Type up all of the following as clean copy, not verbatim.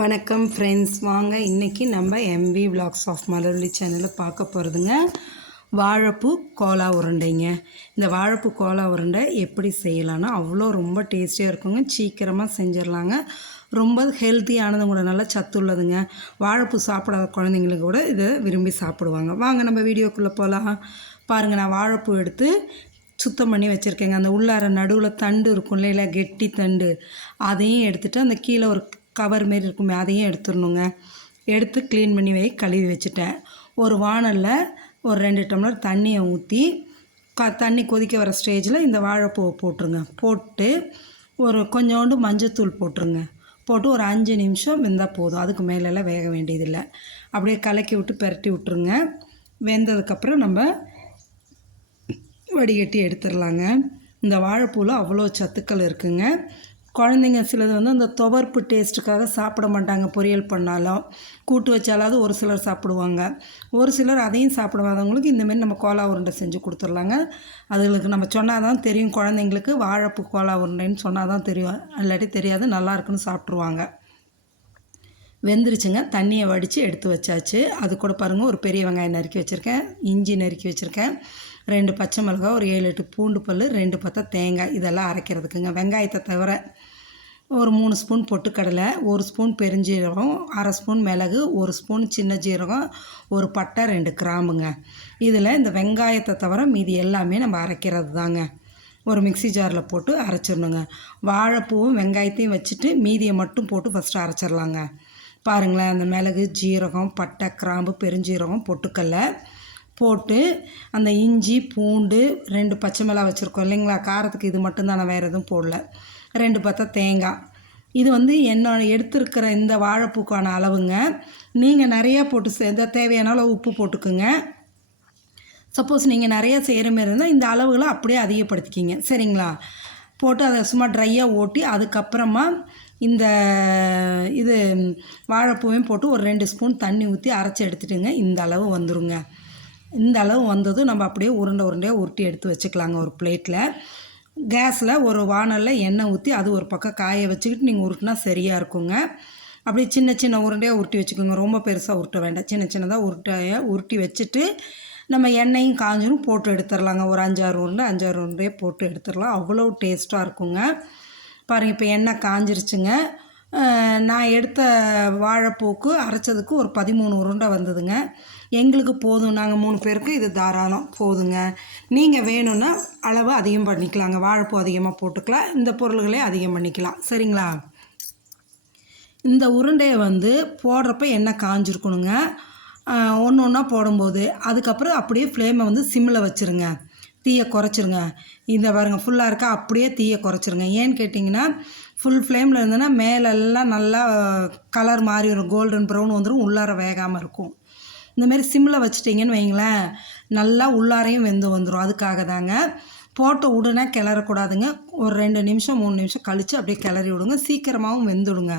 வணக்கம் ஃப்ரெண்ட்ஸ், வாங்க இன்றைக்கி நம்ம எம்வி விலாக்ஸ் ஆஃப் மலர்விழி சேனலில் பார்க்க போகிறதுங்க வாழைப்பூ கோலா உருண்டைங்க. இந்த வாழைப்பூ கோலா உருண்டை எப்படி செய்யலான்னா ரொம்ப டேஸ்டியாக இருக்குங்க. சீக்கிரமாக செஞ்சிடலாங்க. ரொம்ப ஹெல்த்தியானது கூட, நல்லா சத்து உள்ளதுங்க. வாழைப்பூ சாப்பிடாத குழந்தைங்களுக்கு கூட இதை விரும்பி சாப்பிடுவாங்க. வாங்க நம்ம வீடியோக்குள்ளே போகலாம். பாருங்கள், நான் வாழைப்பூ எடுத்து சுத்தம் பண்ணி வச்சுருக்கேங்க. அந்த உள்ளார நடுவில் தண்டு இருக்கும் இல்லையா, கெட்டி தண்டு, அதையும் எடுத்துகிட்டு அந்த கீழே ஒரு கவர் மாரி இருக்குமே அதையும் எடுத்துடணுங்க. எடுத்து க்ளீன் பண்ணி கழுவி வச்சுட்டேன். ஒரு வானலில் ஒரு 2 டம்ளர் தண்ணியை ஊற்றி தண்ணி கொதிக்க வர ஸ்டேஜில் இந்த வாழைப்பூவை போட்டுருங்க. போட்டு ஒரு கொஞ்சோண்டு மஞ்சத்தூள் போட்டுருங்க. போட்டு ஒரு 5 நிமிஷம் வெந்தால் போதும். அதுக்கு மேலெல்லாம் வேக வேண்டியதில்லை. அப்படியே கலக்கி விட்டு பெரட்டி விட்டுருங்க. வெந்ததுக்கப்புறம் நம்ம வடிகட்டி எடுத்துடலாங்க. இந்த வாழைப்பூவில் அவ்வளோ சத்துக்கள் இருக்குங்க. குழந்தைங்க சிலது அந்த துவர்ப்பு டேஸ்ட்டுக்காக சாப்பிட மாட்டாங்க. பொரியல் பண்ணாலும் கூட்டு வச்சாலாவது ஒரு சிலர் சாப்பிடுவாங்க. ஒரு சிலர் அதையும் சாப்பிடாதவங்களுக்கு இந்தமாரி நம்ம கோலா உருண்டை செஞ்சு கொடுத்துர்லாங்க. அதுகளுக்கு நம்ம சொன்னால் தான் தெரியும். குழந்தைங்களுக்கு வாழைப்பூ கோலா உருண்டைன்னு சொன்னால் தான் தெரியும். இல்லாட்டி தெரியாது. நல்லா இருக்குன்னு சாப்பிட்ருவாங்க. வெந்துருச்சுங்க. தண்ணியை வடித்து எடுத்து வச்சாச்சு. அது கூட பாருங்கள், ஒரு பெரிய வெங்காயம் நறுக்கி வச்சுருக்கேன், இஞ்சி நறுக்கி வச்சுருக்கேன், 2 பச்சை மிளகா, ஒரு 7-8 பூண்டு பல், 2 பத்தை தேங்காய், இதெல்லாம் அரைக்கிறதுக்குங்க. வெங்காயத்தை தவிர ஒரு 3 ஸ்பூன் பொட்டுக்கடலை, 1 ஸ்பூன் பெருஞ்சீரகம், 1/2 ஸ்பூன் மிளகு, 1 ஸ்பூன் சின்ன ஜீரகம், ஒரு பட்டை, 2 கிராம்புங்க. இதில் இந்த வெங்காயத்தை தவிர மீதி எல்லாமே நம்ம அரைக்கிறது தாங்க. ஒரு மிக்சி ஜாரில் போட்டு அரைச்சிடணுங்க. வாழைப்பூவும் வெங்காயத்தையும் வச்சுட்டு மீதியை மட்டும் போட்டு ஃபஸ்ட்டு அரைச்சிடலாங்க. பாருங்களேன், அந்த மிளகு, ஜீரகம், பட்டை, கிராம்பு, பெருஞ்சீரகம், பொட்டுக்கடலை போட்டு அந்த இஞ்சி, பூண்டு, 2 பச்சை மிளகா வச்சுருக்கோம் இல்லைங்களா, காரத்துக்கு இது மட்டும்தான், நான் வேறு எதுவும் போடல. 2 பத்தை தேங்காய். இது என்னோட எடுத்துருக்கிற இந்த வாழைப்பூக்கான அளவுங்க. நீங்கள் நிறையா போட்டு தேவையான அளவு உப்பு போட்டுக்குங்க. சப்போஸ் நீங்கள் நிறையா செய்கிற மாரி இருந்தால் இந்த அளவுகளை அப்படியே அதிகப்படுத்திக்கிங்க, சரிங்களா. போட்டு அதை சும்மா ட்ரையாக ஓட்டி அதுக்கப்புறமா இந்த வாழைப்பூவையும் போட்டு ஒரு 2 ஸ்பூன் தண்ணி ஊற்றி அரைச்சி எடுத்துட்டுங்க. இந்த அளவு வந்துடுங்க. இந்த அளவு வந்ததும் நம்ம அப்படியே உருண்டையாக உருட்டி எடுத்து வச்சுக்கலாங்க ஒரு பிளேட்டில். கேஸில் ஒரு வானலில் எண்ணெய் ஊற்றி அது ஒரு பக்கம் காய வச்சுக்கிட்டு நீங்கள் உருட்டினா சரியாக இருக்குங்க. அப்படியே சின்ன சின்ன உருண்டையாக உருட்டி வச்சுக்கோங்க. ரொம்ப பெருசாக உருட்ட வேண்டாம். சின்ன சின்னதாக உருட்டி வச்சுட்டு நம்ம எண்ணெயும் காஞ்சரும் போட்டு எடுத்துடலாங்க. ஒரு 5-6 உருண்டையே போட்டு எடுத்துடலாம். அவ்வளோ டேஸ்ட்டாக இருக்குங்க. பாருங்கள், இப்போ எண்ணெய் காஞ்சிருச்சுங்க. நான் எடுத்த வாழைப்பூக்கு அரைச்சதுக்கு ஒரு 13 உருண்டை வந்ததுங்க. எங்களுக்கு போதும், நாங்கள் 3 பேருக்கு இது தாராளம் போதுங்க. நீங்கள் வேணும்னா அளவு அதிகம் பண்ணிக்கலாங்க. வாழைப்பூ அதிகமாக போட்டுக்கலாம், இந்த பொருள்களே அதிகம் பண்ணிக்கலாம், சரிங்களா. இந்த உருண்டையை போடுறப்ப எண்ணெய் காஞ்சிருக்கணுங்க. ஒன்று ஒன்றா போடும்போது அதுக்கப்புறம் அப்படியே ஃப்ளேமை சிம்மில் வச்சுருங்க. தீயை குறைச்சிருங்க. இந்த பாருங்கள், ஃபுல்லாக இருக்கா, அப்படியே தீயை குறைச்சிருங்க. ஏன்னு கேட்டிங்கன்னா, ஃபுல் ஃப்ளேமில் இருந்ததுன்னா மேலெல்லாம் நல்லா கலர் மாறி வரும், கோல்டன் ப்ரௌன் வந்துடும், உள்ளார வேகாமல் இருக்கும். இந்தமாரி சிம்மில் வச்சுட்டிங்கன்னு வைங்களேன், நல்லா உள்ளாரையும் வெந்து வந்துடும். அதுக்காக தாங்க. போட்ட உடனே கிளறக்கூடாதுங்க. ஒரு 2 நிமிஷம் 3 நிமிஷம் கழித்து அப்படியே கிளறி விடுங்க. சீக்கிரமாகவும் வெந்துடுங்க.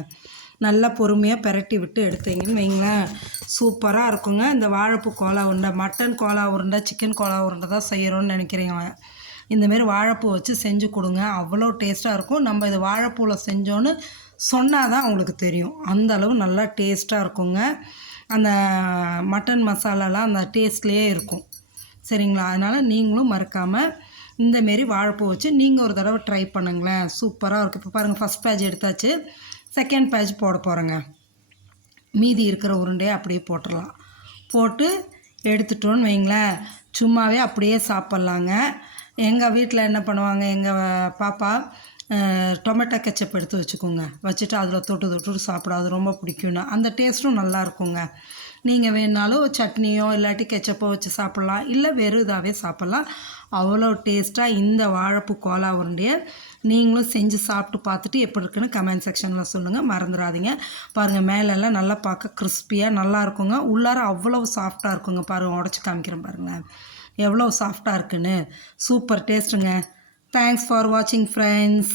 நல்லா பொறுமையாக பெரட்டி விட்டு எடுத்தீங்கன்னு வைங்களேன், சூப்பராக இருக்குங்க. இந்த வாழைப்பூ கோலா உருண்டை, மட்டன் கோலா உருண்டை, சிக்கன் கோலா உருண்டை தான் செய்கிறோன்னு நினைக்கிறீங்க. இந்தமாரி வாழைப்பூ வச்சு செஞ்சு கொடுங்க, அவ்வளோ டேஸ்ட்டாக இருக்கும். நம்ம இது வாழைப்பூவில் செஞ்சோன்னு சொன்னால் தான் அவங்களுக்கு தெரியும். அந்த அளவு நல்லா டேஸ்ட்டாக இருக்குங்க. அந்த மட்டன் மசாலாலாம் அந்த டேஸ்ட்லேயே இருக்கும், சரிங்களா. அதனால் நீங்களும் மறக்காமல் இந்தமாரி வாழைப்பூ வச்சு நீங்கள் ஒரு தடவை ட்ரை பண்ணுங்களேன். சூப்பராக இருக்குது. இப்போ பாருங்கள், ஃபஸ்ட் பேட்ச் எடுத்தாச்சு, செகண்ட் பேட்ச் போட போகிறேங்க. மீதி இருக்கிற உருண்டையை அப்படியே போட்டுடலாம். போட்டு எடுத்துட்டோன்னு வைங்களேன், சும்மாவே அப்படியே சாப்பிட்லாங்க. எங்கள் வீட்டில் என்ன பண்ணுவாங்க, எங்கள் பாப்பா டொமேட்டோ கெச்சப் எடுத்து வச்சுக்கோங்க, வச்சுட்டு அதில் தொட்டு சாப்பிட அது ரொம்ப பிடிக்கும்னா அந்த டேஸ்ட்டும் நல்லாயிருக்குங்க. நீங்கள் வேணுனாலும் சட்னியோ இல்லாட்டி கெச்சப்போ வச்சு சாப்பிட்லாம், இல்லை வெறும் இதாகவே சாப்பிட்லாம். அவ்வளோ டேஸ்ட்டாக இந்த வாழைப்பூ கோலா உருண்டையை நீங்களும் செஞ்சு சாப்பிட்டு பார்த்துட்டு எப்படி இருக்குன்னு கமெண்ட் செக்ஷனில் சொல்லுங்கள், மறந்துடாதீங்க. பாருங்கள், மேலெல்லாம் நல்லா பார்க்க கிறிஸ்பியாக நல்லா இருக்குங்க. உள்ளார அவ்வளோ சாஃப்டாக இருக்குங்க. பாருங்கள், உடச்சி காமிக்கிறேன் பாருங்களேன் எவ்வளோ சாஃப்டாக இருக்குன்னு. சூப்பர் டேஸ்ட்டுங்க. தேங்க்ஸ் ஃபார் வாட்சிங் ஃப்ரெண்ட்ஸ்.